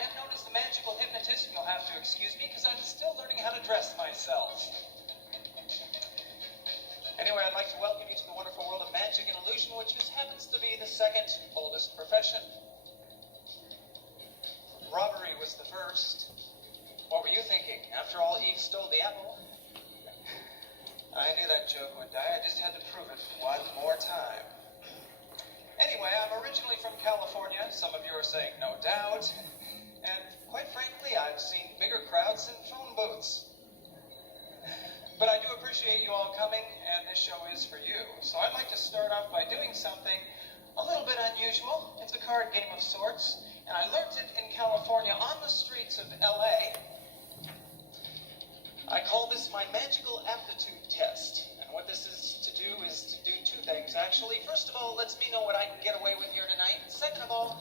I am known as the magical hypnotist, and you'll have to excuse me because I'm still learning how to dress myself. Anyway, I'd like to welcome you to the wonderful world of magic and illusion, which just happens to be the second oldest profession. Robbery was the first. What were you thinking? After all, Eve stole the apple. I knew that joke would die. I just had to prove it one more time. Anyway, I'm originally from California. Some of you are saying, no doubt. And quite frankly, I've seen bigger crowds than phone booths. But I do appreciate you all coming, and this show is for you. So I'd like to start off by doing something a little bit unusual. It's a card game of sorts, and I learned it in California on the streets of LA. I call this my magical aptitude test. And what this is to do two things, actually. First of all, it lets me know what I can get away with here tonight. And second of all,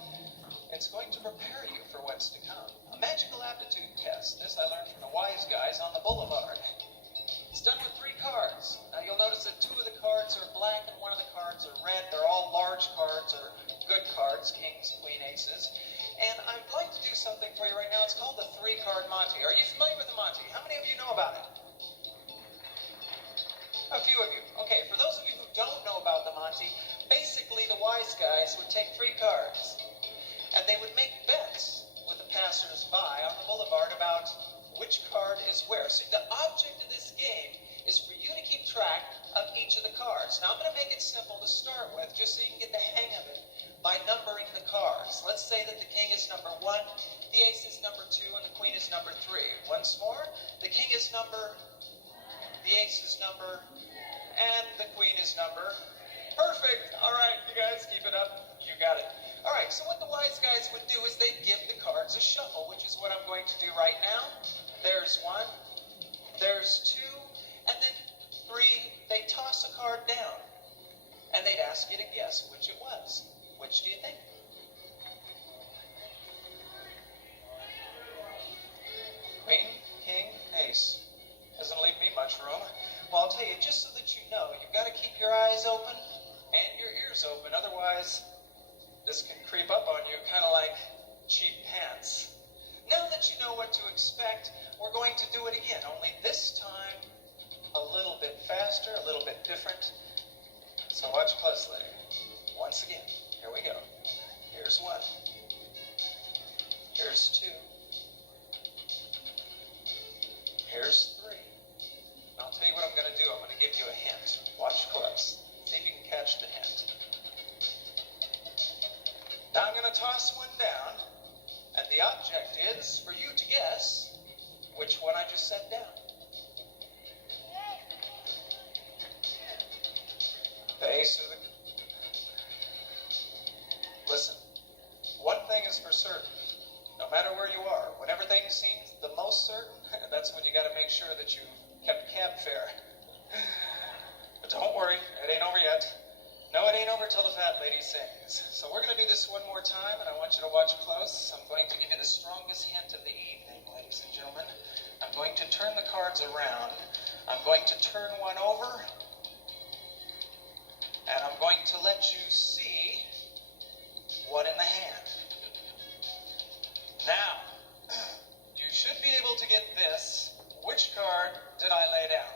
it's going to prepare you for what's to come. A magical aptitude test. This I learned from the wise guys on the boulevard. It's done with 3 cards. Now you'll notice that 2 of the cards are black and 1 of the cards are red. They're all large cards or good cards, kings, queen, aces. And I'd like to do something for you right now. It's called the 3-card Monte. Are you familiar with the Monte? How many of you know about it? A few of you. Okay, for those of you who don't know about the Monte, basically the wise guys would take 3 cards and they would make bets with the passers-by on the boulevard about which card is where. So the object of this game is for you to keep track of each of the cards. Now I'm going to make it simple to start with, just so you can get the hang of it, by numbering the cards. Let's say that the king is number 1, the ace is number 2, and the queen is number 3. Once more, the king is number, the ace is number, and the queen is number. Perfect. All right, you guys, keep it up. You got it. All right, so what the wise guys would do is they'd give the cards a shuffle, which is what I'm going to do right now. There's 1, there's 2, and then 3. They toss a card down, and they'd ask you to guess which it was. Which do you think? Queen, king, ace. Doesn't leave me much room. Well, I'll tell you, just so that you know, you've got to keep your eyes open and your ears open. Otherwise, this can creep up on you kind of like cheap pants. Now that you know what to expect, we're going to do it again, only this time a little bit faster, a little bit different. So watch closely. Once again, here we go. Here's 1. Here's 2. Here's 3. And I'll tell you what I'm going to do. I'm going to give you a hint. Watch close. See if you can catch the hint. Now I'm going to toss 1 down, and the object is for you to guess which one I just set down. The ace of the... Listen, one thing is for certain. No matter where you are, when everything seems the most certain, that's when you got to make sure that you kept cab fare. But don't worry, it ain't over yet. No, it ain't over till the fat lady sings. So we're going to do this one more time, and I want you to watch close. I'm going to give you the strongest hint of the evening, ladies and gentlemen. I'm going to turn the cards around. I'm going to turn 1 over, and I'm going to let you see what in the hand. Now, you should be able to get this. Which card did I lay down?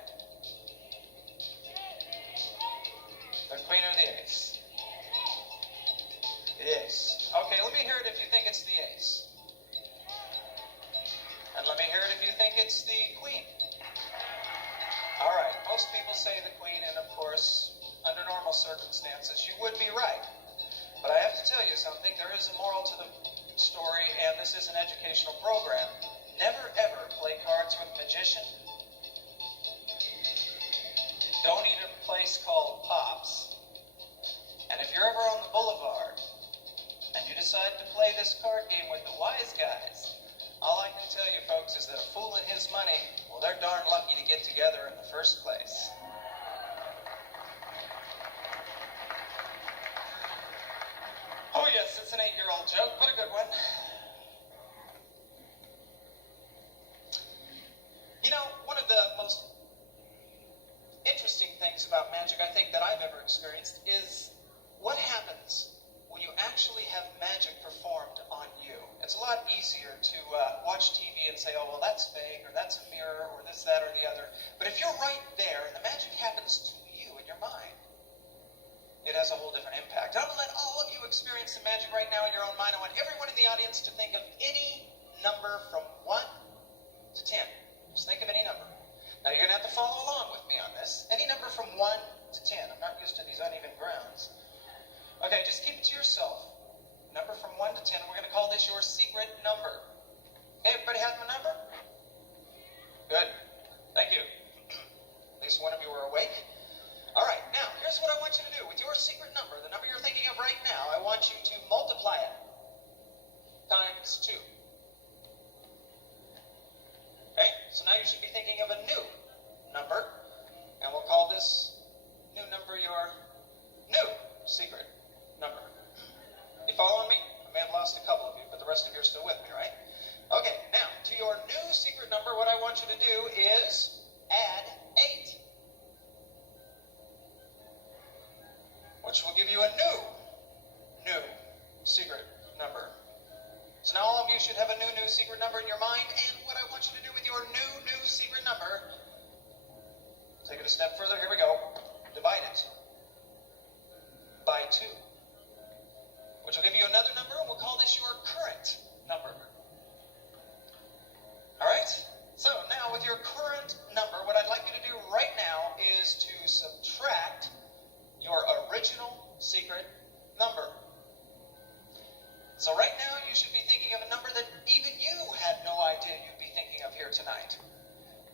The queen or the ace? The ace. Okay, let me hear it if you think it's the ace. And let me hear it if you think it's the queen. All right, most people say the queen, and of course, under normal circumstances, you would be right. But I have to tell you something. There is a moral to the story, and this is an educational program. Never ever play cards with a magician. Don't eat at a place called Pops. And if you're ever on the boulevard and you decide to play this card game with the wise guys, all I can tell you, folks, is that a fool and his money, well, they're darn lucky to get together in the first place. Oh, yes, it's an 8-year-old joke, but a good one. You know, one of the most interesting things about magic, I think, that I've ever experienced is what happens when you actually have magic performed on you. It's a lot easier say, oh, well, that's fake, or that's a mirror, or this, that, or the other. But if you're right there, and the magic happens to you in your mind, it has a whole different impact. I'm going to let all of you experience the magic right now in your own mind. I want everyone in the audience to think of any number from 1 to 10. Just think of any number. Now, you're going to have to follow along with me on this. Any number from 1 to 10. I'm not used to these uneven grounds. Okay, just keep it to yourself. Number from 1 to 10. We're going to call this your secret number. Okay, everybody have my number? Good. Thank you. At least one of you are awake. All right, now, here's what I want you to do. With your secret number, the number you're thinking of right now, I want you to multiply it times 2. Okay, so now you should be thinking of a new number, and we'll call this new number your new secret number. You following me? I may have lost a couple of you, but the rest of you are still with me, right? Okay, now, to your new secret number, what I want you to do is add 8. Which will give you a new secret number. So now all of you should have a new secret number in your mind, and what I want you to do with your new secret number, take it a step further, here we go, divide it by 2, which will give you another number, and we'll call this your current number. Alright, so now with your current number, what I'd like you to do right now is to subtract your original secret number. So right now you should be thinking of a number that even you had no idea you'd be thinking of here tonight.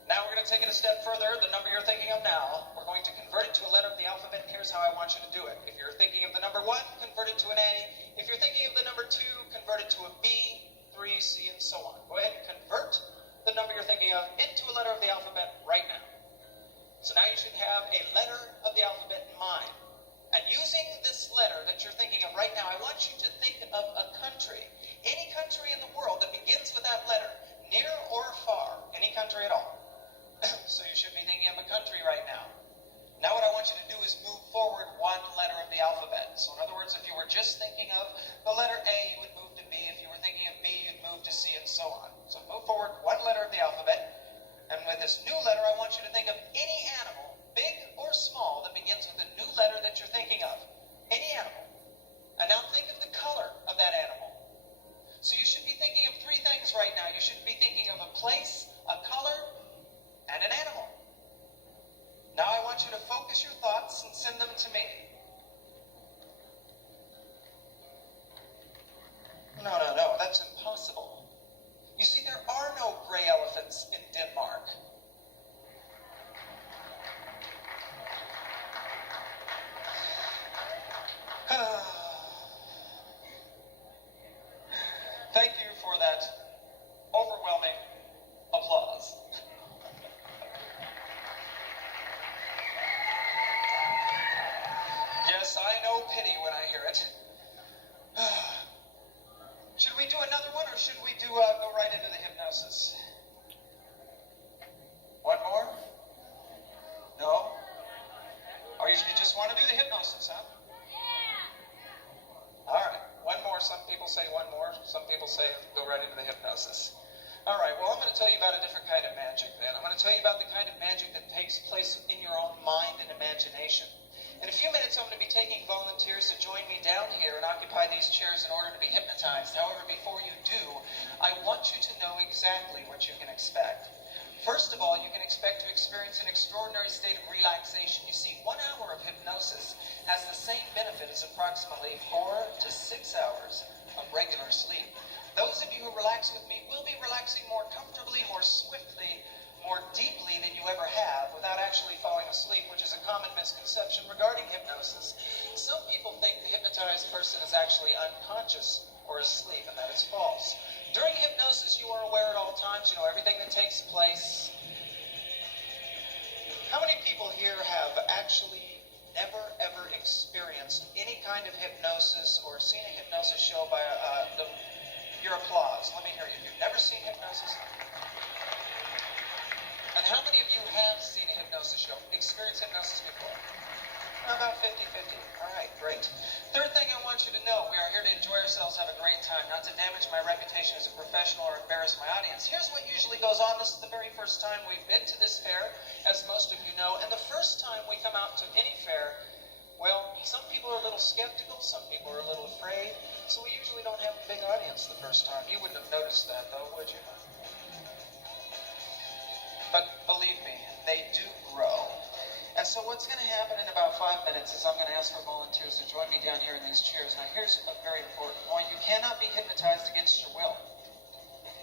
Now we're going to take it a step further. The number you're thinking of now, we're going to convert it to a letter of the alphabet, and here's how I want you to do it. If you're thinking of the number 1, convert it to an A. If you're thinking of the number 2, convert it to a B, 3, C, and so on. Go ahead and convert the number you're thinking of into a letter of the alphabet right now. So now you should have a letter of the alphabet in mind. And using this letter that you're thinking of right now, I want you to think of a country. Any country in the world that begins with that letter, near or far, any country at all. So you should be thinking of a country right now. Now what I want you to do is move forward 1 letter of the alphabet. So in other words, if you were just thinking of the letter A, you would move to B. If you were thinking of B, you'd move to C, and so on. So move forward 1 letter of the alphabet. And with this new letter, I want you to think of any animal, big or small, that begins with the new letter that you're thinking of. Any animal. And now think of the color of that animal. So you should be thinking of 3 things right now. You should be thinking of a place, a color, and an animal. Now I want you to focus your thoughts and send them to me. No, that's impossible. You see, there are no gray elephants in Denmark. Thank you for that overwhelming applause. Yes, I know pity when I hear it. Should we do another one, or should we go right into the hypnosis? One more? No? Or you just want to do the hypnosis, huh? All right, one more. Some people say one more. Some people say go right into the hypnosis. All right, well, I'm going to tell you about a different kind of magic then. I'm going to tell you about the kind of magic that takes place in your own mind and imagination. In a few minutes, I'm going to be taking volunteers to join me down here and occupy these chairs in order to be hypnotized. However, before you do, I want you to know exactly what you can expect. First of all, you can expect to experience an extraordinary state of relaxation. You see, 1 hour of hypnosis has the same benefit as approximately 4 to 6 hours of regular sleep. Those of you who relax with me will be relaxing more comfortably, more swiftly, more deeply than you ever have without actually falling asleep, which is a common misconception regarding hypnosis. Some people think the hypnotized person is actually unconscious or asleep, and that is false. During hypnosis, you are aware at all times, you know everything that takes place. How many people here have actually never ever experienced any kind of hypnosis or seen a hypnosis show by your applause? Let me hear you. You've never seen hypnosis? And how many of you have seen a hypnosis show, experienced hypnosis before? About 50-50. All right, great. Third thing I want want you to know we are here to enjoy ourselves, have a great time, not to damage my reputation as a professional or embarrass my audience. Here's what usually goes on. This is the very first time we've been to this fair, as most of you know, and the first time we come out to any fair, well, some people are a little skeptical, some people are a little afraid, so we usually don't have a big audience the first time. You wouldn't have noticed that, though, would you? But believe me, they do grow. And so what's going to happen in about 5 minutes is I'm going to ask for volunteers to join me down here in these chairs. Now here's a very important point. You cannot be hypnotized against your will.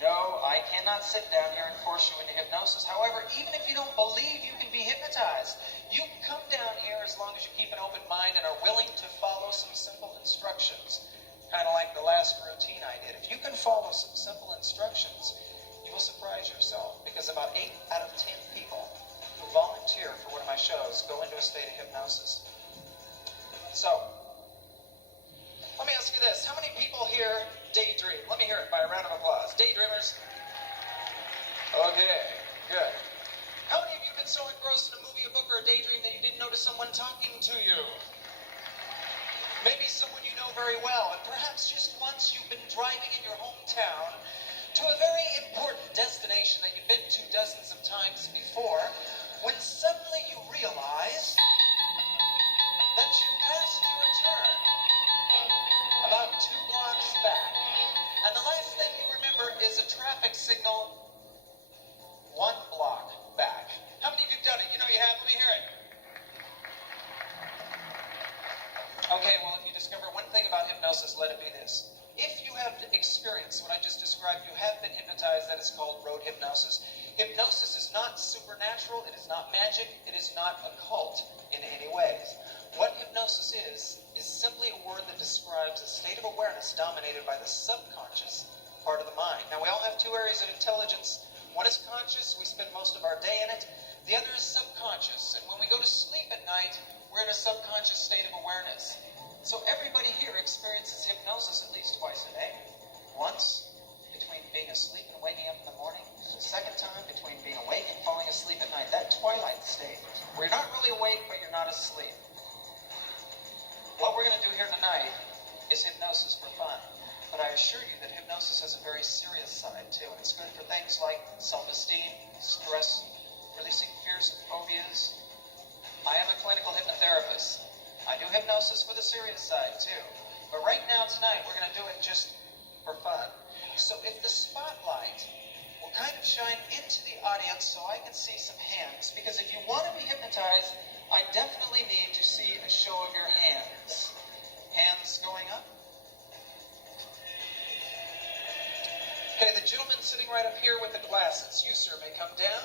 No, I cannot sit down here and force you into hypnosis. However, even if you don't believe you can be hypnotized, you can come down here as long as you keep an open mind and are willing to follow some simple instructions. Kind of like the last routine I did. If you can follow some simple instructions, you will surprise yourself, because about 8 out of 10 people who volunteer for one of my shows go into a state of hypnosis. So, let me ask you this. How many people here daydream? Let me hear it by a round of applause. Daydreamers? Okay, good. How many of you have been so engrossed in a movie, a book, or a daydream that you didn't notice someone talking to you? Maybe someone you know very well, and perhaps just once you've been driving in your hometown to a very important destination that you've been to dozens of times before, when suddenly you realize that you passed your turn about 2 blocks back. And the last thing you remember is a traffic signal 1 block back. How many of you have done it? You know you have. Let me hear it. Okay, well, if you discover one thing about hypnosis, let it be this. If you have experienced what I just described, you have been hypnotized, that is called road hypnosis. Hypnosis is not supernatural, it is not magic, it is not occult in any ways. What hypnosis is simply a word that describes a state of awareness dominated by the subconscious part of the mind. Now, we all have 2 areas of intelligence. One is conscious, we spend most of our day in it. The other is subconscious, and when we go to sleep at night, we're in a subconscious state of awareness. So everybody here experiences hypnosis at least twice a day. Once, between being asleep and waking up in the morning. The second time, between being awake and falling asleep at night. That twilight state, where you're not really awake, but you're not asleep. What we're going to do here tonight is hypnosis for fun. But I assure you that hypnosis has a very serious side, too. And it's good for things like self-esteem, stress, releasing fears and phobias. I am a clinical hypnotherapist. I do hypnosis for the serious side, too. But right now, tonight, we're going to do it just for fun. So if the spotlight will kind of shine into the audience so I can see some hands, because if you want to be hypnotized, I definitely need to see a show of your hands. Hands going up. Okay, the gentleman sitting right up here with the glasses. You, sir, may come down.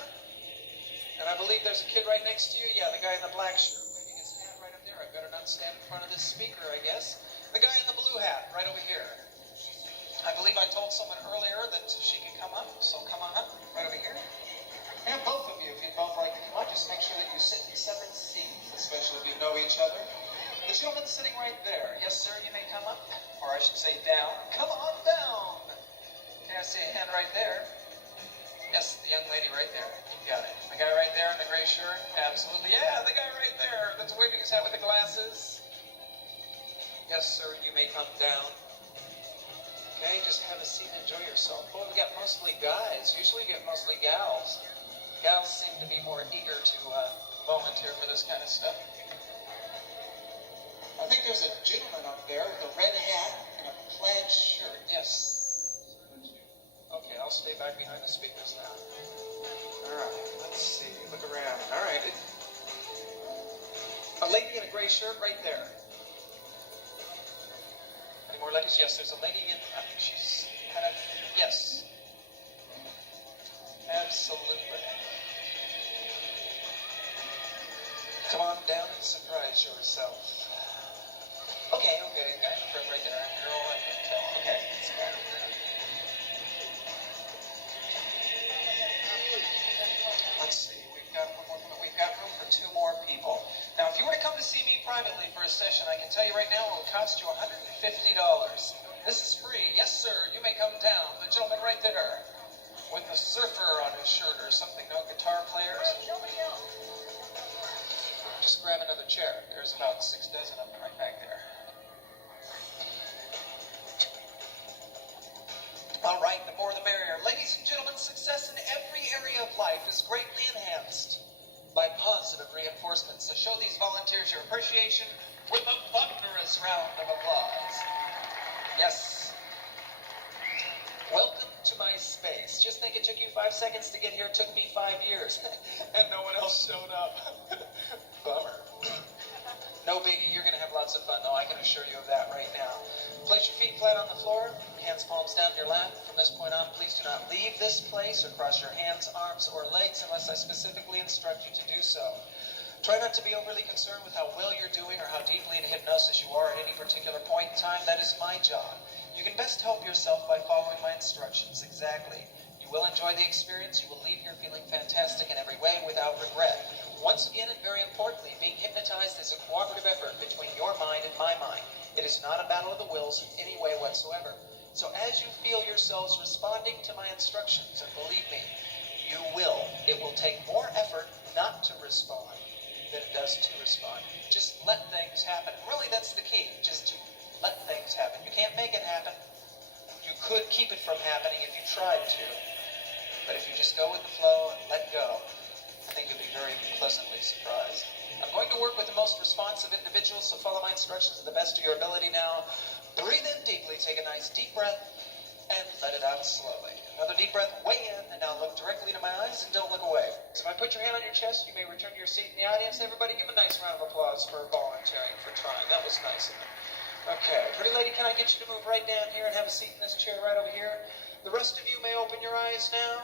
And I believe there's a kid right next to you. Yeah, the guy in the black shirt. I better not stand in front of this speaker, I guess. The guy in the blue hat, right over here. I believe I told someone earlier that she could come up, so come on up, right over here. And both of you, if you'd both like to come up, just make sure that you sit in separate seats, especially if you know each other. The gentleman sitting right there. Yes, sir, you may come up. Or I should say down. Come on down. Okay, I see a hand right there. Yes, the young lady right there. You got it. The guy right there in the gray shirt? Absolutely. Yeah, the guy right there that's waving his hat with the glasses. Yes, sir, you may come down. Okay, just have a seat and enjoy yourself. Boy, we got mostly guys. Usually we get mostly gals. Gals seem to be more eager to volunteer for this kind of stuff. I think there's a gentleman up there with a red hat and a plaid shirt. Yes. Okay, I'll stay back behind the speakers now. All right, let's see. Look around. All right. A lady in a gray shirt right there. Any more ladies? Yes, there's a lady in, I think she's kind of, yes. Absolutely. Come on down and surprise yourself. Okay, guy in the front right there. Girl, I can tell. Okay, it's got it. Let's see, we've got room for 2 more people. Now, if you were to come to see me privately for a session, I can tell you right now it will cost you $150. This is free. Yes, sir, you may come down. The gentleman right there with the surfer on his shirt or something. No guitar players? Just grab another chair. There's about 6 dozen of them right back there. gentlemen, success in every area of life is greatly enhanced by positive reinforcement. So show these volunteers your appreciation with a thunderous round of applause. Yes. Welcome to my space. Just think it took you 5 seconds to get here. It took me 5 years. And no one else showed up. Bummer. No biggie. You're going to have lots of fun, though. I can assure you of that right now. Place your feet flat on the floor. Hands palms down your lap. From this point on, please do not leave this place or cross your hands, arms, or legs unless I specifically instruct you to do so. Try not to be overly concerned with how well you're doing or how deeply in hypnosis you are at any particular point in time. That is my job. You can best help yourself by following my instructions exactly. You will enjoy the experience. You will leave here feeling fantastic in every way without regret. Once again, and very importantly, being hypnotized is a cooperative effort between your mind and my mind. It is not a battle of the wills in any way whatsoever. So as you feel yourselves responding to my instructions, and believe me, you will. It will take more effort not to respond than it does to respond. Just let things happen. Really, that's the key. Just to let things happen. You can't make it happen. You could keep it from happening if you tried to. But if you just go with the flow and let go, I think you'll be very pleasantly surprised. I'm going to work with the most responsive individuals, so follow my instructions to the best of your ability now. Breathe in deeply, take a nice deep breath, and let it out slowly. Another deep breath, way in, and now look directly to my eyes and don't look away. So if I put your hand on your chest, you may return to your seat in the audience. Everybody give a nice round of applause for volunteering, for trying. That was nice of them. Okay, pretty lady, can I get you to move right down here and have a seat in this chair right over here? The rest of you may open your eyes now.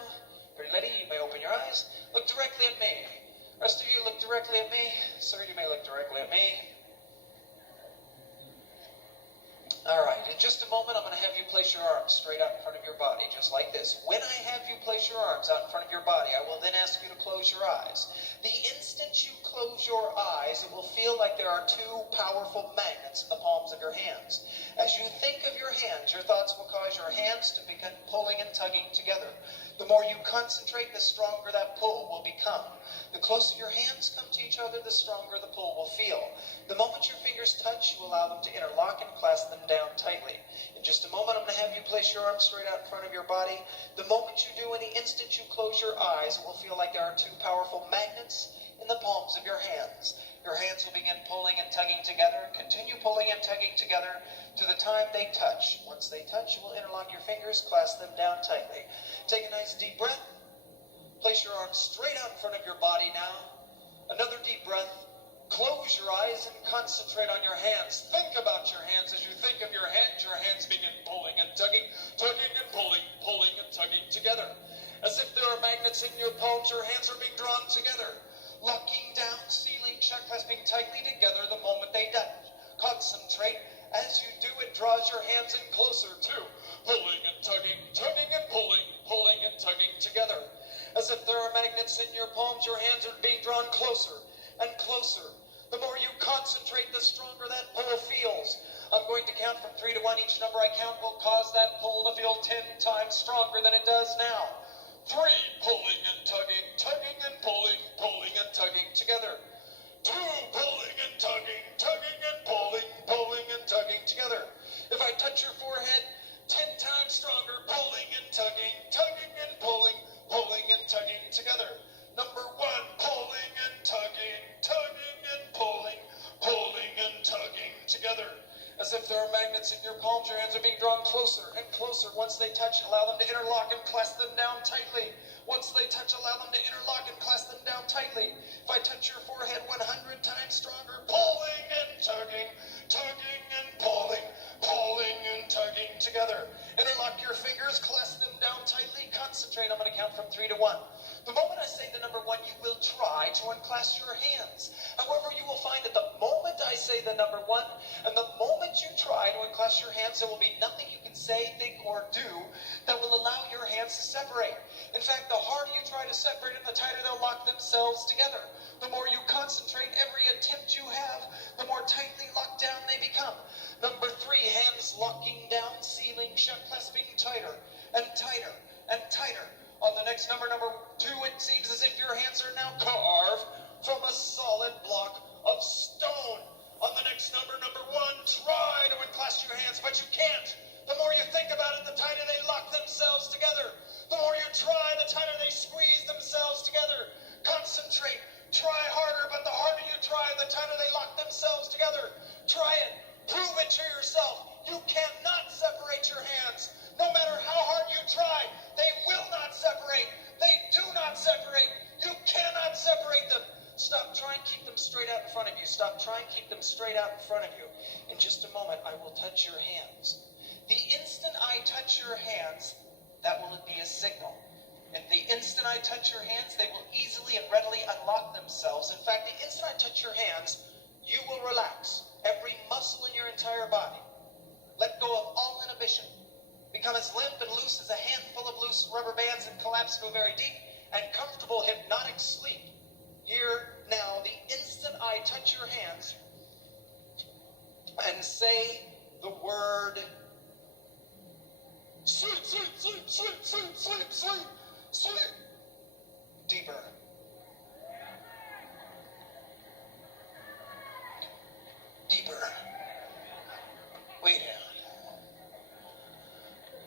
Pretty lady, you may open your eyes. Look directly at me. Rest of you, look directly at me. Sir, you may look directly at me. All right, in just a moment, I'm going to have you place your arms straight out in front of your body, just like this. When I have you place your arms out in front of your body, I will then ask you to close your eyes. The instant you close your eyes, it will feel like there are two powerful magnets in the palms of your hands. As you think of your hands, your thoughts will cause your hands to begin pulling and tugging together. The more you concentrate, the stronger that pull will become. The closer your hands come to each other, the stronger the pull will feel. The moment your fingers touch, you allow them to interlock and clasp them down tightly. In just a moment, I'm going to have you place your arms straight out in front of your body. The moment you do, in the instant you close your eyes, it will feel like there are two powerful magnets in the palms of your hands. Your hands will begin pulling and tugging together. Continue pulling and tugging together to the time they touch. Once they touch, you will interlock your fingers, clasp them down tightly. Take a nice deep breath. Place your arms straight out in front of your body now. Another deep breath. Close your eyes and concentrate on your hands. Think about your hands. As you think of your hands begin pulling and tugging and pulling and tugging together. As if there are magnets in your palms, your hands are being drawn together. Locking down, sealing, shut, clasping tightly together the moment they touch. Concentrate. As you do, it draws your hands in closer too. Pulling and tugging and pulling and tugging together. As if there are magnets in your palms, your hands are being drawn closer and closer. The more you concentrate, the stronger that pull feels. I'm going to count from 3 to 1. Each number I count will cause that pull to feel 10 times stronger than it does now. 3, pulling and tugging and pulling and tugging together. 2, pulling and tugging and pulling and tugging together. If I touch your forehead, 10 times stronger, pulling and tugging and pulling and tugging together. Number 1, pulling and tugging and pulling and tugging together. As if there are magnets in your palms, your hands are being drawn closer and closer. Once they touch, allow them to interlock and clasp them down tightly. Once they touch, allow them to interlock and clasp them down tightly. If I touch your forehead 100 times stronger, pulling and tugging and pulling and tugging together. Interlock your fingers, clasp them down tightly, concentrate. I'm going to count from 3 to 1. The moment I say the number 1, you will try to unclasp your hands. However, you will find that the moment I say the number 1, and the moment you try to unclasp your hands, there will be nothing you can say, think, or do that will allow your hands to separate. In fact, the harder you try to separate them, the tighter they'll lock themselves together. The more you concentrate, every attempt you have, the more tightly locked down they become. Number 3, hands locking down, sealing shut, clasping tighter and tighter and tighter. On the next number 2, it seems as if your hands are now carved from a solid block of stone. On the next number 1, try to unclasp your hands, but you can't. The more you think about it, the tighter they lock themselves together. The more you try In just a moment, I will touch your hands. The instant I touch your hands, that will be a signal. And the instant I touch your hands, they will easily and readily unlock themselves. In fact, the instant I touch your hands, you will relax. Every muscle in your entire body. Let go of all inhibition. Become as limp and loose as a handful of loose rubber bands and collapse to a very deep and comfortable hypnotic sleep. Here, now, the instant I touch your hands and say the word sleep, sleep, sleep, sleep, sleep, sleep, sleep, sleep. Deeper. Deeper. Way down.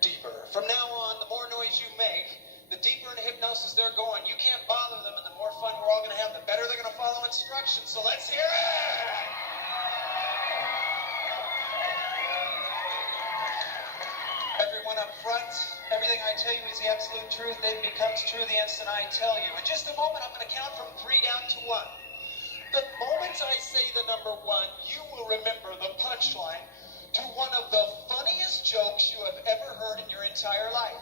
Deeper. From now on, the more noise you make, the deeper into hypnosis they're going. You can't bother them, and the more fun we're all going to have, the better they're going to follow instructions. So let's hear it! Everyone up front, everything I tell you is the absolute truth. It becomes true the instant I tell you. In just a moment, I'm going to count from 3 down to 1. The moment I say the number 1, you will remember the punchline to one of the funniest jokes you have ever heard in your entire life.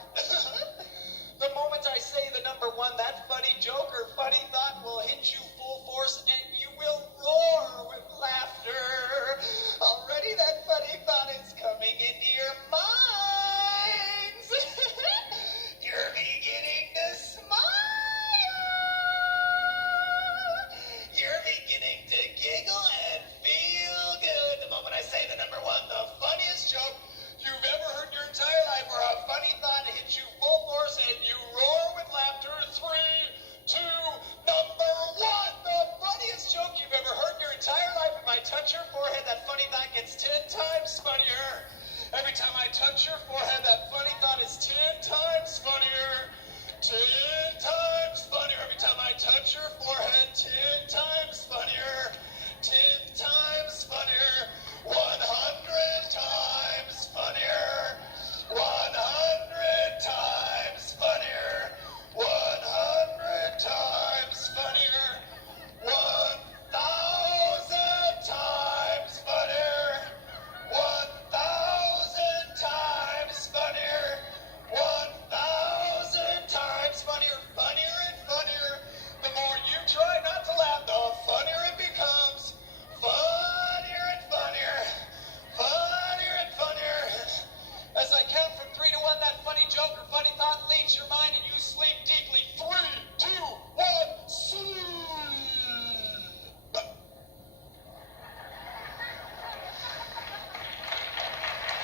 The moment I say the number 1, that funny joke or funny thought will hit you full force and you will roar with laughter. Already that funny thought is coming into your minds. You're beginning to smile. You're beginning to giggle and feel good. The moment I say the number 1, the funniest joke you've ever heard in your entire life, where a funny thought hits you full force and you roar with laughter. 3, 2, number 1. The funniest joke you've ever heard in your entire life. If I touch your forehead, that funny thought gets 10 times funnier. Every time I touch your forehead, that funny thought is 10 times funnier. 10 times funnier. Every time I touch your forehead, 10 times funnier. 10 times funnier. 100 times funnier. 100 times funnier. 100 times funnier. 1,000 times funnier. 1,000 times funnier. 1,000 times funnier. Funnier and funnier. The more you try not to laugh, the funnier it becomes. Funnier and funnier. Funnier and funnier. As I count from 3 to 1, that funny joke or funny thought leaves your mind and you sleep deeply. 3, 2, 1, sleep.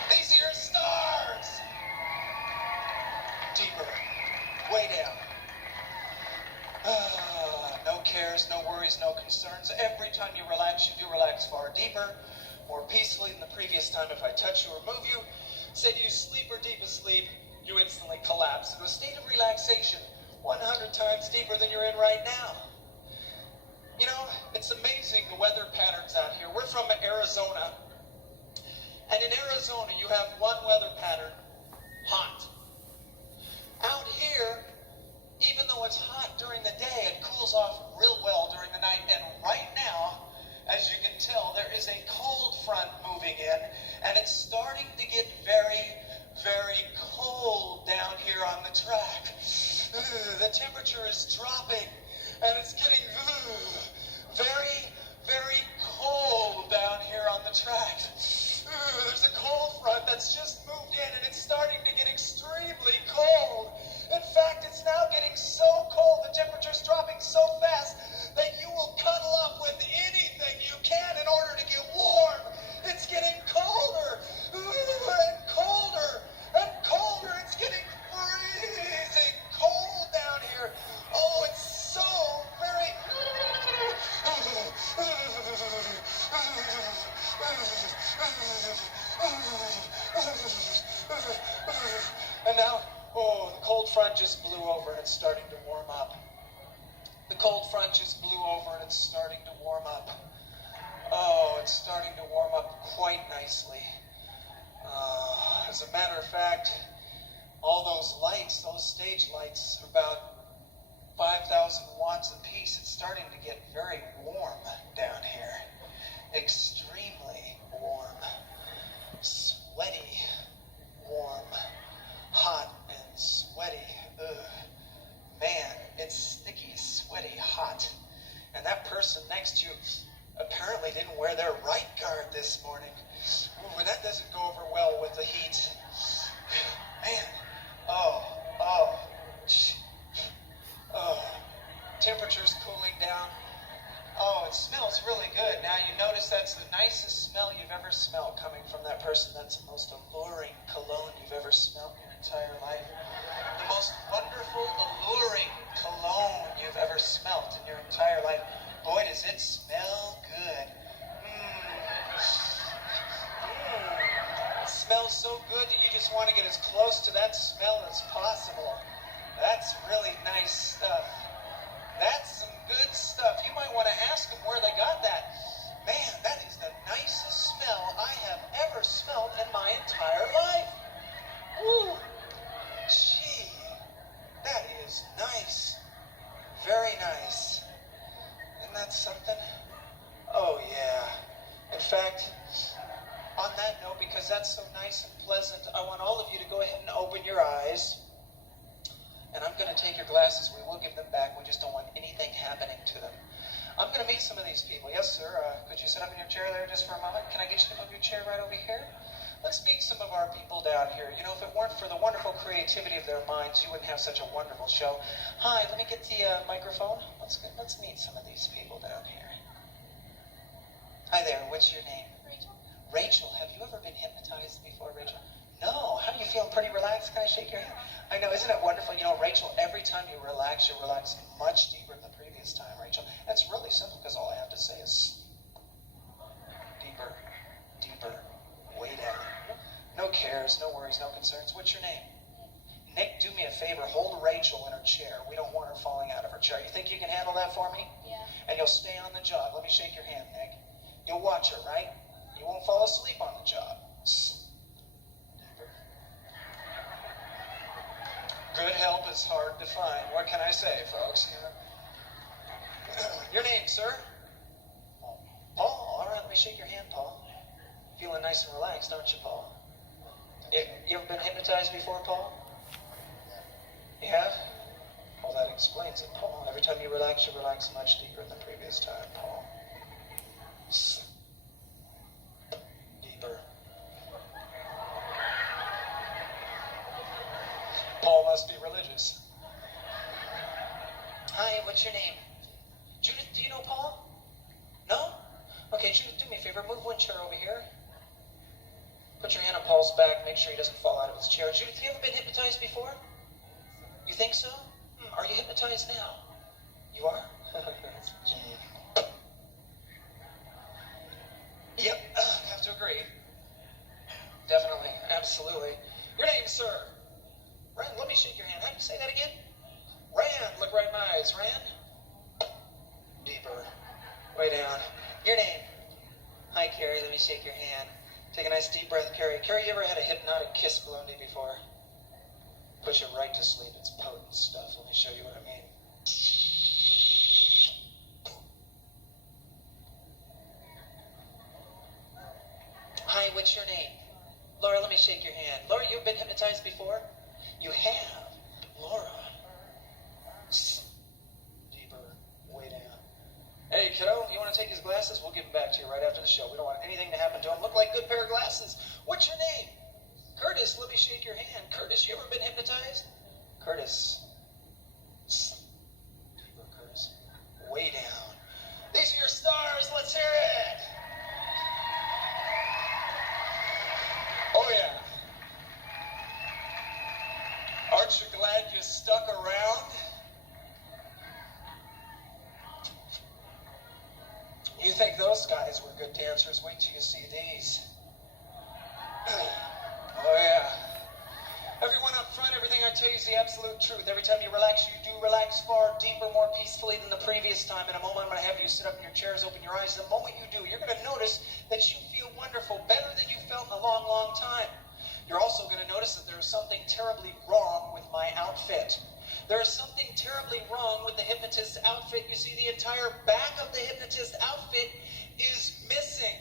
These are your stars. Deeper. Way down. No cares, no worries, no concerns. Every time you relax, you do relax far deeper, more peacefully than the previous time. If I touch you or move you, say to you sleep or deep asleep, you instantly collapse into a state of relaxation 100 times deeper than you're in right now. You know, it's amazing the weather patterns out here. We're from Arizona, and in Arizona you have one weather pattern, hot. Out here, even though it's hot during the day, it cools off real well during the night. And right now, as you can tell, there is a cold front moving in, and it's starting to get very, very cold down here on the track. The temperature is dropping, and it's getting very, very cold down here on the track. There's a cold front that's just moved in, and it's starting to get extremely cold. In fact, it's now getting so cold, the temperature's dropping so fast that you will cuddle up with anything you can in order to get warm. It's getting colder and colder and colder. It's getting freezing cold down here. Oh, it's so very... And now, the cold front just blew over and it's starting to warm up. The cold front just blew over and it's starting to warm up. Oh, it's starting to warm up quite nicely. As a matter of fact, all those lights, those stage lights, are about 5,000 watts apiece. It's starting to get very warm down here. Extremely warm, sweaty, warm, hot and sweaty. Ugh. Man, it's sticky, sweaty, hot. And that person next to you apparently didn't wear their right guard this morning. Ooh, that doesn't go over well with the heat. Man, oh. Temperature's cooling down. Oh, it smells really good. Now you notice that's the nicest smell you've ever smelled coming from that person. That's the most alluring cologne you've ever smelled in your entire life. The most wonderful, alluring cologne you've ever smelled in your entire life. Boy, does it smell good. It smells so good that you just want to get as close to that smell as possible. That's really nice stuff. That's some good stuff. You might want to ask them where they got that. Man, that is the nicest smell I have ever smelled in my entire life. Woo! Gee, that is nice. Very nice. Isn't that something? Oh, yeah. In fact, on that note, because that's so nice and pleasant, I want all of you to go ahead and open your eyes. And I'm going to take your glasses. We will give them back. We just don't want anything happening to them. I'm going to meet some of these people. Yes, sir. Could you sit up in your chair there just for a moment? Can I get you to move your chair right over here? Let's meet some of our people down here. You know, if it weren't for the wonderful creativity of their minds, you wouldn't have such a wonderful show. Hi, let me get the microphone. Let's meet some of these people down here. Hi there. What's your name? Rachel. Rachel. Have you ever been hypnotized before, Rachel? No. How do you feel? Pretty relaxed? Can I shake your hand? I know. Isn't it wonderful? You know, Rachel, every time you relax much deeper than the previous time, Rachel. That's really simple because all I have to say is deeper, deeper, way down. No cares, no worries, no concerns. What's your name? Nick, do me a favor. Hold Rachel in her chair. We don't want her falling out of her chair. You think you can handle that for me? Yeah. And you'll stay on the job. Let me shake your hand, Nick. You'll watch her, right? You won't fall asleep on the job. Good help is hard to find. What can I say, folks? Your name, sir? Paul. All right, let me shake your hand, Paul. Feeling nice and relaxed, aren't you, Paul? You ever been hypnotized before, Paul? You have? Well, that explains it, Paul. Every time you relax much deeper than the previous time, Paul. Deeper. Paul must be religious. Hi, what's your name? Judith, do you know Paul? No? Okay, Judith, do me a favor. Move one chair over here. Put your hand on Paul's back. Make sure he doesn't fall out of his chair. Judith, have you ever been hypnotized before? You think so? Are you hypnotized now? You are? Yep, have to agree. Definitely, absolutely. Your name, sir? Rand, let me shake your hand. How do you say that again? Rand, look right in my eyes. Rand? Deeper. Way down. Your name? Hi, Carrie. Let me shake your hand. Take a nice deep breath, Carrie. Carrie, you ever had a hypnotic kiss blown to you before? Put you right to sleep. It's potent stuff. Let me show you what I mean. Hi, what's your name? Laura, let me shake your hand. Laura, you've been hypnotized before? You have. Laura. Deeper. Way down. Hey, kiddo, you want to take his glasses? We'll give them back to you right after the show. We don't want anything to happen to him. Look like a good pair of glasses. What's your name? Curtis, let me shake your hand. Curtis, you ever been hypnotized? Curtis. Deeper, Curtis. Way down. These are your stars. Let's hear it. Oh, yeah. Aren't you glad you stuck around? You think those guys were good dancers? Wait till you see these. Oh, yeah. Everyone up front, everything I tell you is the absolute truth. Every time you relax, you do relax far deeper, more peacefully than the previous time. In a moment, I'm going to have you sit up in your chairs, open your eyes. The moment you do, you're going to notice that you feel wonderful, better than you felt in a long, long time. You're also going to notice that there is something terribly wrong with my outfit. There is something terribly wrong with the hypnotist's outfit. You see, the entire back of the hypnotist outfit is missing.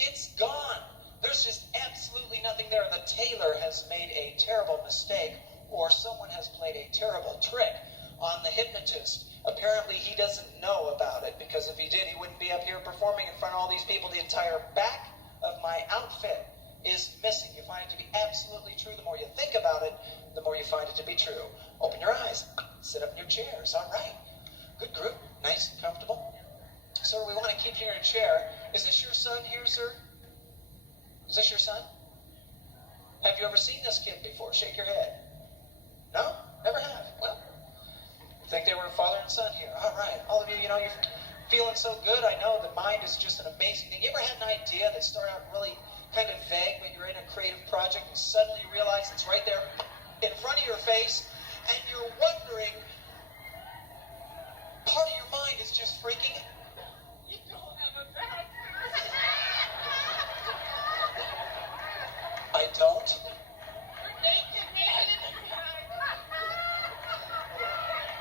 It's gone. There's just absolutely nothing there. The tailor has made a terrible mistake, or someone has played a terrible trick on the hypnotist. Apparently he doesn't know about it, because if he did, he wouldn't be up here performing in front of all these people. The entire back of my outfit is missing. You find it to be absolutely true. The more you think about it, the more you find it to be true. Open your eyes. Sit up in your chairs. All right. Good group. Nice and comfortable. Sir, we want to keep you in a chair. Is this your son here, sir? Is this your son? Have you ever seen this kid before? Shake your head. No? Never have. Well, think they were father and son here. All right. All of you, you're feeling so good. I know the mind is just an amazing thing. You ever had an idea that started out really kind of vague, but you're in a creative project and suddenly you realize it's right there in front of your face and you're wondering, part of your mind is just freaking out. You don't have a back. I don't?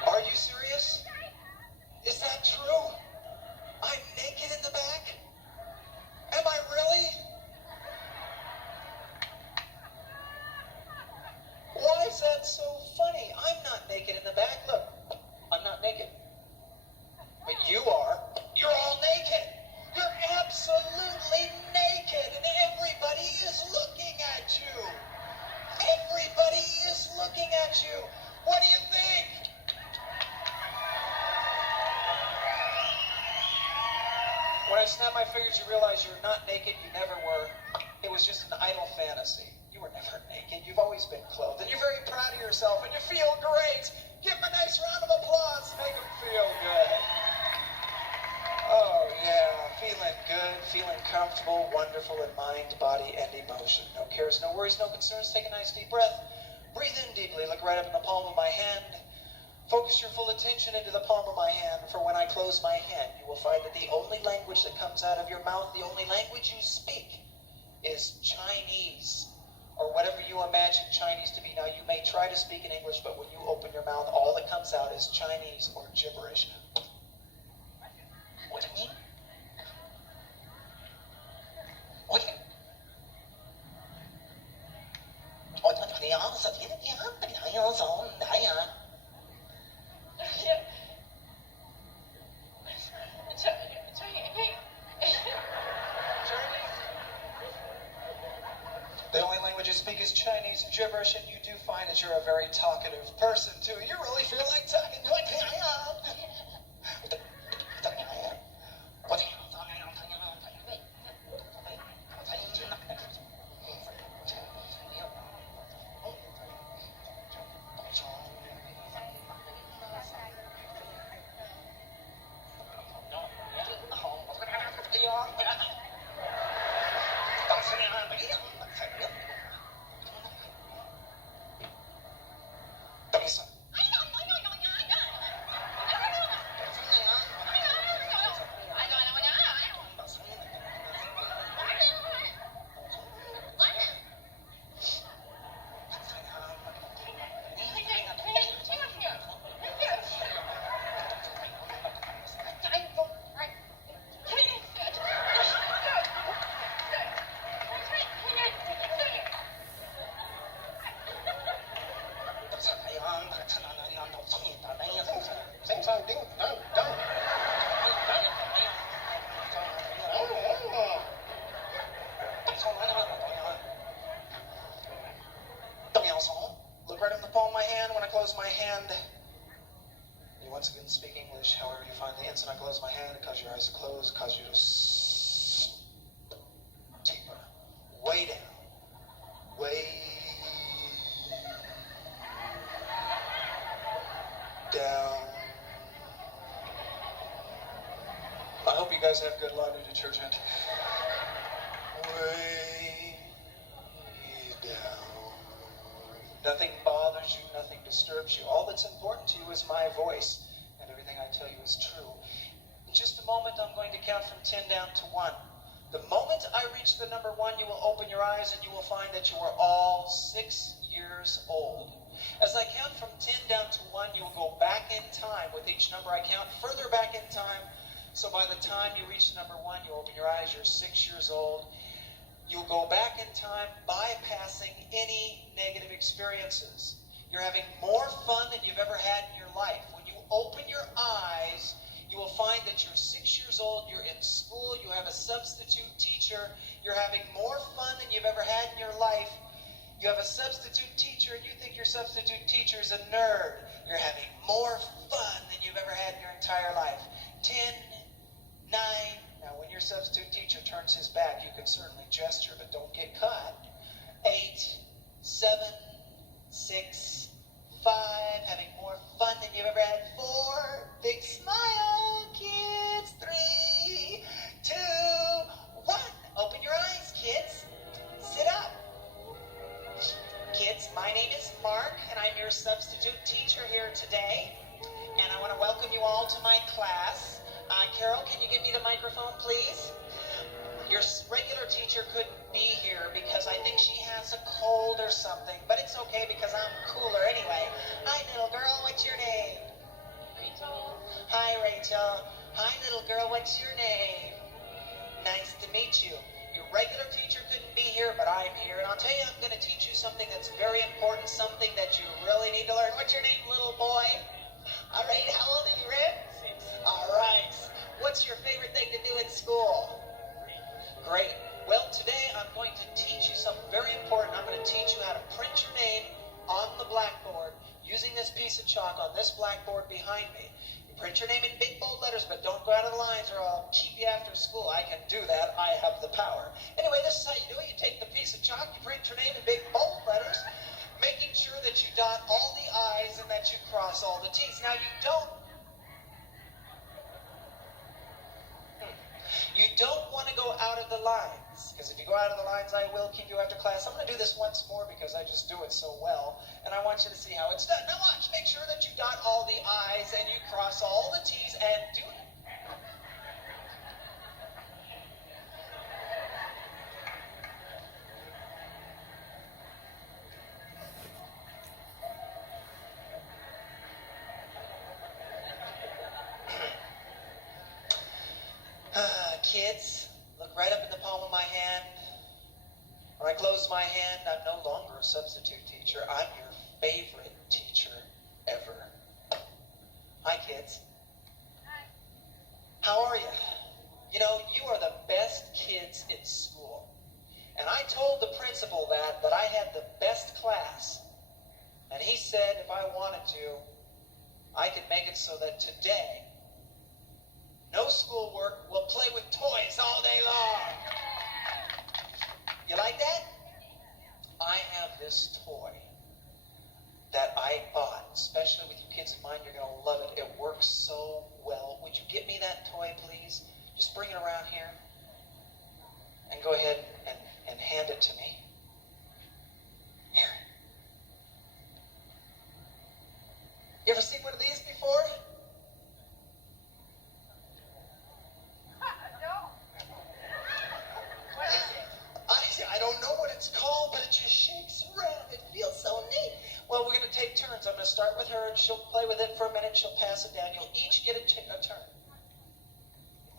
Are you serious? Is that true? I'm naked in the back? Am I really? Why is that so funny? I'm not naked in the back. Look, I'm not naked. But you are. You're all naked. You're absolutely naked, and everybody is looking at you. Everybody is looking at you. What do you think? When I snap my fingers, you realize you're not naked. You never were. It was just an idle fantasy. You were never naked. You've always been clothed. And you're very proud of yourself, and you feel great. Give them a nice round of applause. Make them feel good. Oh, yeah. Feeling good, feeling comfortable, wonderful in mind, body, and emotion. No cares, no worries, no concerns. Take a nice deep breath. Breathe in deeply. Look right up in the palm of my hand. Focus your full attention into the palm of my hand, for when I close my hand, you will find that the only language that comes out of your mouth, the only language you speak, is Chinese, or whatever you imagine Chinese to be. Now, you may try to speak in English, but when you open your mouth, all that comes out is Chinese or gibberish. What do you mean? What? The only language you speak is Chinese gibberish, and you do find that you're a very talkative person, too. You really feel like talking. Look right in the palm of my hand. When I close my hand, you once again speak English. However, you find the instant I close my hand, cause your eyes to close, cause you to deeper, way down, way down. I hope you guys have good laundry detergent. Way down. Nothing bothers you, nothing disturbs you. All that's important to you is my voice, and everything I tell you is true. In just a moment, I'm going to count from 10 down to 1. The moment I reach the number 1, you will open your eyes and you will find that you are all 6 years old. As I count from 10 down to 1, you will go back in time with each number I count, further back in time, So by the time you reach number 1, you open your eyes, you're 6 years old. You'll go back in time, bypassing any negative experiences. You're having more fun than you've ever had in your life. When you open your eyes, you will find that you're 6 years old, you're in school, you have a substitute teacher, you're having more fun than you've ever had in your life. You have a substitute teacher and you think your substitute teacher is a nerd. You're having more fun than you've ever had in your entire life. 10, 9, now when your substitute teacher turns his back, you can certainly gesture, but don't get caught. 8, 7, 6, 5, having more fun than you've ever had. 4, big smile, kids. 3, 2, 1. Open your eyes, kids. Sit up. Kids, my name is Mark, and I'm your substitute teacher here today. And I want to welcome you all to my class. Carol, can you give me the microphone, please? Your regular teacher couldn't be here because I think she has a cold or something, but it's okay because I'm cooler anyway. Hi, little girl, what's your name? Rachel. Hi, Rachel. Hi, little girl, what's your name? Nice to meet you. Your regular teacher couldn't be here, but I'm here, and I'll tell you, I'm going to teach you something that's very important, something that you really need to learn. What's your name, little boy? All right, how old are you, Rick? 6. All right. What's your favorite thing to do in school? Great. Well, today I'm going to teach you something very important. I'm going to teach you how to print your name on the blackboard using this piece of chalk on this blackboard behind me. You print your name in big bold letters, but don't go out of the lines or I'll keep you after school. I can do that. I have the power. Anyway, this is how you do it. You take the piece of chalk, you print your name in big bold letters, making sure that you dot all the I's and that you cross all the T's. Now, you don't want to go out of the lines, because if you go out of the lines, I will keep you after class. I'm going to do this once more because I just do it so well, and I want you to see how it's done. Now watch, make sure that you dot all the I's and you cross all the T's and do it. Kids, look right up in the palm of my hand. When I close my hand, I'm no longer a substitute teacher. I'm your favorite teacher ever. Hi, kids. Hi. How are you? You know, you are the best kids in school. And I told the principal that I had the best class. And he said if I wanted to, I could make it so that today, no schoolwork, we'll play with toys all day long. You like that? I have this toy that I bought, especially with you kids in mind. You're going to love it. It works so well. Would you get me that toy, please? Just bring it around here and go ahead and hand it to me. Here. You ever seen one of these before? I don't know what it's called, but it just shakes around. It feels so neat. Well, we're going to take turns. I'm going to start with her, and she'll play with it for a minute. She'll pass it down. You'll each get a turn.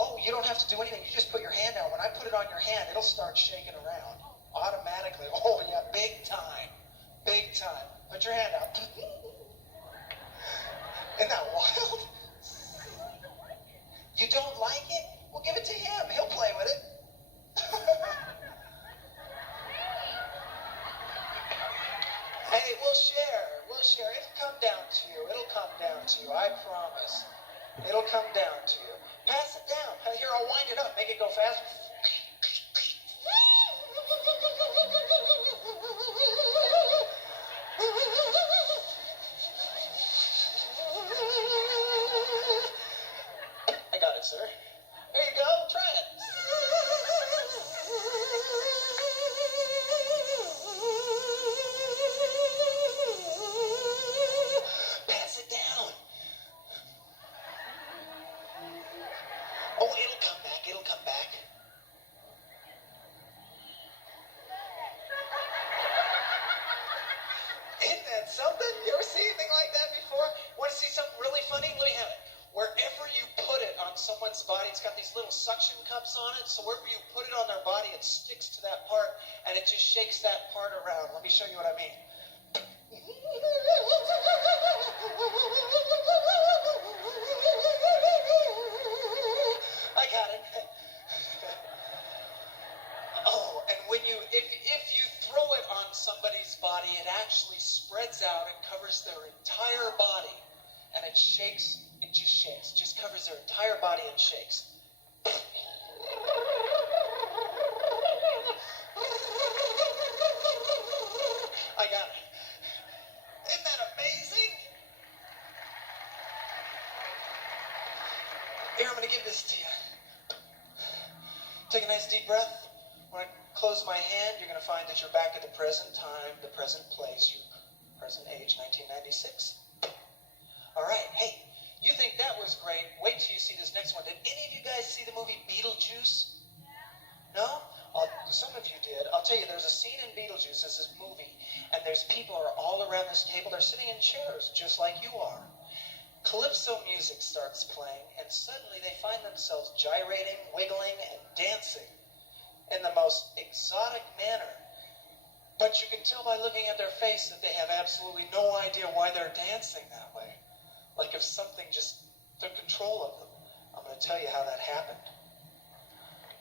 Oh, you don't have to do anything. You just put your hand out. When I put it on your hand, it'll start shaking around automatically. Oh, yeah, big time. Big time. Put your hand out. Isn't that wild? You don't like it? Well, give it to him. He'll play with it. Hey, we'll share. We'll share. It'll come down to you. It'll come down to you. I promise. It'll come down to you. Pass it down. Here, I'll wind it up. Make it go fast. I got it, sir. There you go. Try it. Pass it down. Oh, it'll come back. It'll come back. Isn't that something? You ever see anything like that before? Want to see something really funny? Let me have it. Wherever you put it on on someone's body, it's got these little suction cups on it, so wherever you put it on their body, it sticks to that part, and it just shakes that part around. Let me show you what I mean. I got it. Oh, and if you throw it on somebody's body, it actually spreads out and covers their entire body, and it shakes. It just shakes. Just covers their entire body and shakes. I got it. Isn't that amazing? Here, I'm going to give this to you. Take a nice deep breath. When I close my hand, you're going to find that you're back at the present time, the present place, your present age, 1996. All right. Hey, you think that was great? Wait till you see this next one. Did any of you guys see the movie Beetlejuice? No? Some of you did. I'll tell you, there's a scene in Beetlejuice, this is a movie, and there's people are all around this table. They're sitting in chairs, just like you are. Calypso music starts playing, and suddenly they find themselves gyrating, wiggling, and dancing in the most exotic manner. But you can tell by looking at their face that they have absolutely no idea why they're dancing that way. Like if something just took control of them. I'm going to tell you how that happened.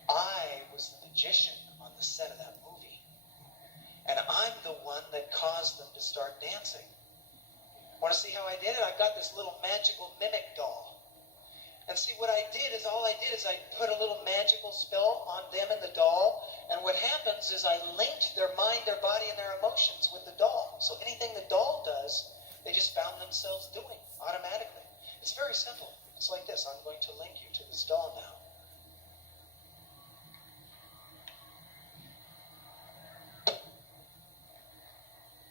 I was the magician on the set of that movie. And I'm the one that caused them to start dancing. Want to see how I did it? I got this little magical mimic doll. And see, what I did is, I put a little magical spell on them and the doll. And what happens is I linked their mind, their body, and their emotions with the doll. So anything the doll does, they just found themselves doing automatically. It's very simple. It's like this. I'm going to link you to this doll now.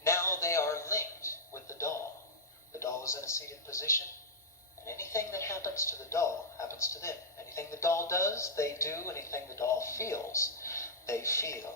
Now they are linked with the doll. The doll is in a seated position, and anything that happens to the doll happens to them. Anything the doll does, they do. Anything the doll feels, they feel.